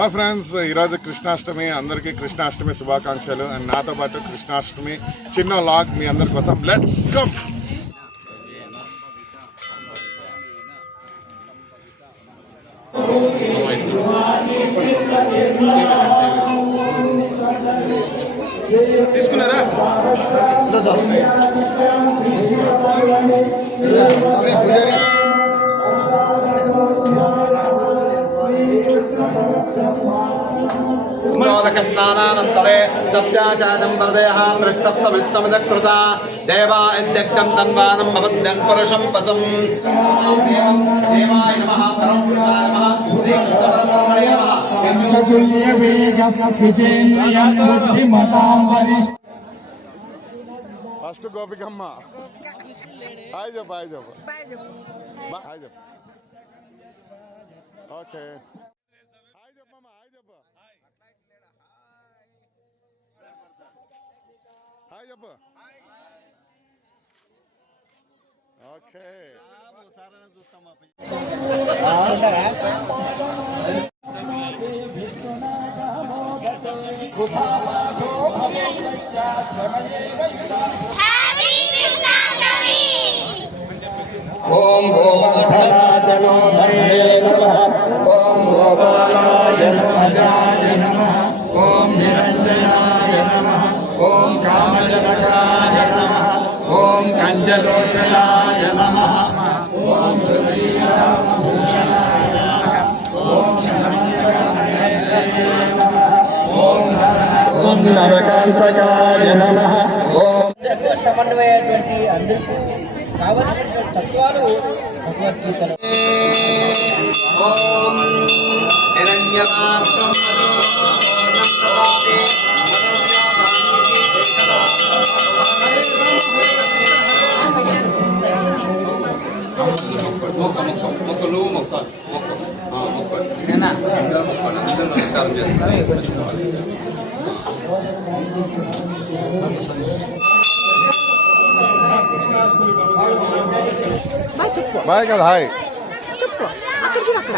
హా ఫ్రెండ్స్ ఈరోజు కృష్ణాష్టమి. అందరికీ కృష్ణాష్టమి శుభాకాంక్షలు. అండ్ నాతో పాటు కృష్ణాష్టమి చిన్న లాగ్ మీ అందరి కోసం. లెట్స్ కమ్ తీసుకున్నారా? స్నానానంతరే సప్తాశాసం ప్రదయ త్రిసప్తమిస్సమిదకృత దేవా ఇత్యక్తం తన్వానం భవద్యం పురుషం పశుం దేవాయ నమః పరమపురుషాయ నమః శ్రీకృష్ణపరబ్రహ్మణే నమః తుల్యవేగేంద్రియం బుద్ధిమతాం వరిష్ఠ ఫస్ట్ గోపికమ్మ హాయ్ చెప్పు హాయ్ చెప్పు బా- హాయ్ చెప్పు ఓకే హాయ్ చెప్పు ఓకే ఓం గోవర్ధనాచలో ధన్యే నమ. ఓం గోపాలాయ నమ. ఓం కంజలోచనాయ నమ. ఓం శ్రీరామభూషణాయ నమ. ఓం శమంతకమనేత్రయే నమ. ఓం నర- ఓం నరకాంతకాయ నమ. ఓం అందరికీ కావలసినటువంటి తత్వాలు భగవద్గీతలో. ఓం హిరణ్యమాత్రం మొక్క మొక్క నువ్వు మొక్క మొక్క ఆ, మొక్క అందరూ మొక్కండి అందరూ నమస్కారం చేస్తారు బాయ్ కదా హాయ్ చెప్పు అక్కడ చూడు అక్కడ